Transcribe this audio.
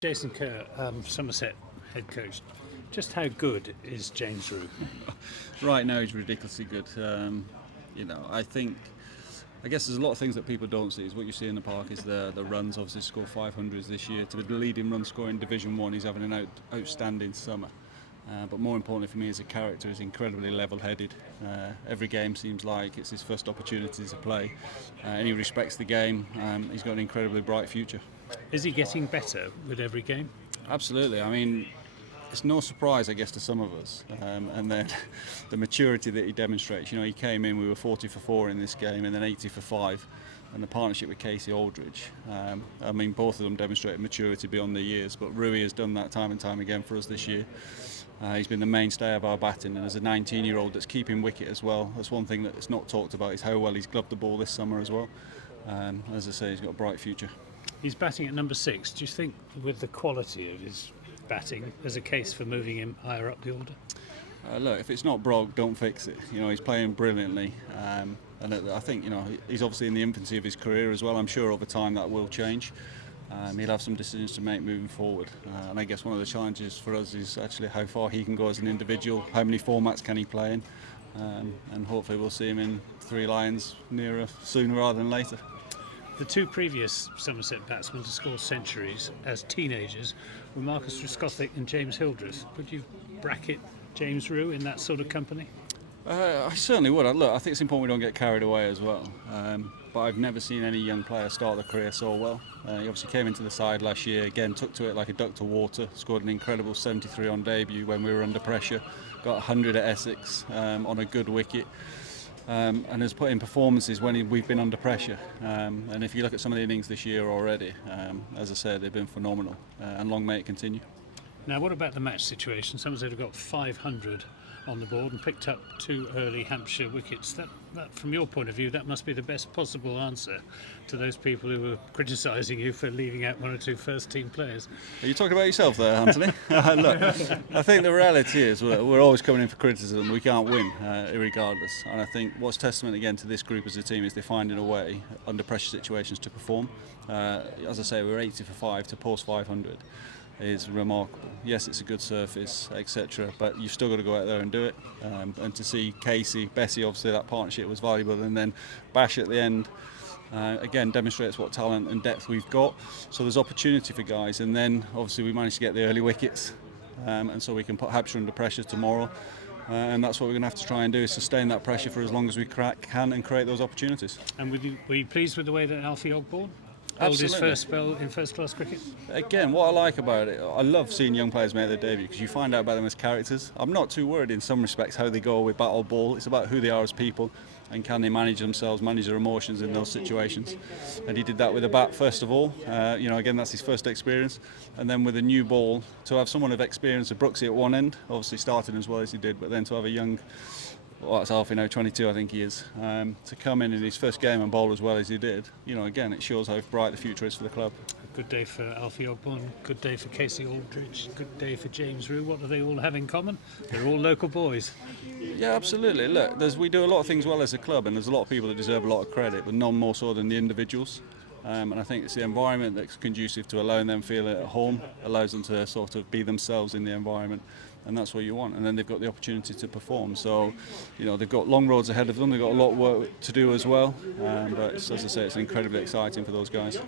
Jason Kerr, Somerset head coach. Just how good is James Rew? Right now he's ridiculously good. I guess there's a lot of things that people don't see. Is what you see in the park is the runs. Obviously, scored 500s this year. To be the leading run scorer in Division 1, he's having an outstanding summer. But more importantly for me as a character, he's incredibly level-headed. Every game seems like it's his first opportunity to play, and he respects the game. He's got an incredibly bright future. Is he getting better with every game? Absolutely. I mean, it's no surprise, I guess, to some of us, and then the maturity that he demonstrates. He came in, we were 40 for 4 in this game, and then 80 for 5, and the partnership with Casey Aldridge. Both of them demonstrated maturity beyond their years, but Rui has done that time and time again for us this year. He's been the mainstay of our batting, and as a 19-year-old that's keeping wicket as well, that's one thing that's not talked about, is how well he's gloved the ball this summer as well. As I say, he's got a bright future. He's batting at number 6. Do you think with the quality of his batting there's a case for moving him higher up the order? Look, if it's not broke, don't fix it. He's playing brilliantly, and I think he's obviously in the infancy of his career as well. I'm sure over time that will change. He'll have some decisions to make moving forward, and I guess one of the challenges for us is actually how far he can go as an individual, how many formats can he play in, and hopefully we'll see him in 3 Lions nearer sooner rather than later. The 2 previous Somerset batsmen to score centuries as teenagers were Marcus Trescothick and James Hildreth. Would you bracket James Rew in that sort of company? I certainly would. Look, I think it's important we don't get carried away as well. But I've never seen any young player start their career so well. He obviously came into the side last year, again took to it like a duck to water, scored an incredible 73 on debut when we were under pressure, got 100 at Essex on a good wicket. And has put in performances when we've been under pressure. And if you look at some of the innings this year already, as I said, they've been phenomenal. And long may it continue. Now, what about the match situation? Somerset have got 500 on the board and picked up 2 early Hampshire wickets. That, from your point of view, that must be the best possible answer to those people who were criticising you for leaving out 1 or 2 first-team players. Are you talking about yourself there, Anthony? Look, I think the reality is we're always coming in for criticism. We can't win, irregardless. And I think what's testament again to this group as a team is they're finding a way under pressure situations to perform. As I say, we were 80 for 5 to post 500. Is remarkable. Yes, it's a good surface, etc. But you've still got to go out there and do it. And to see Casey, Bessie, obviously that partnership was valuable, and then Bash at the end, again demonstrates what talent and depth we've got. So there's opportunity for guys, and then obviously we managed to get the early wickets, and so we can put Hampshire under pressure tomorrow. And that's what we're going to have to try and do, is sustain that pressure for as long as we can and create those opportunities. And were you pleased with the way that Alfie Ogborn held his first spell in first-class cricket? Again, what I like about it, I love seeing young players make their debut because you find out about them as characters. I'm not too worried in some respects how they go with bat or ball. It's about who they are as people and can they manage themselves, manage their emotions in those situations. And he did that with a bat first of all. Again, that's his first experience. And then with a new ball, to have someone of experience, of Brooksy at one end, obviously starting as well as he did, but then to have a young, that's Alfie now, 22 I think he is, to come in his first game and bowl as well as he did, again it shows how bright the future is for the club. A good day for Alfie Ogborn, good day for Casey Aldridge, good day for James Rew. What do they all have in common? They're all local boys. Yeah, absolutely. Look, we do a lot of things well as a club, and there's a lot of people that deserve a lot of credit, but none more so than the individuals. And I think it's the environment that's conducive to allowing them feel at home, allows them to sort of be themselves in the environment, and that's what you want. And then they've got the opportunity to perform. So, they've got long roads ahead of them. They've got a lot of work to do as well. But as I say, it's incredibly exciting for those guys.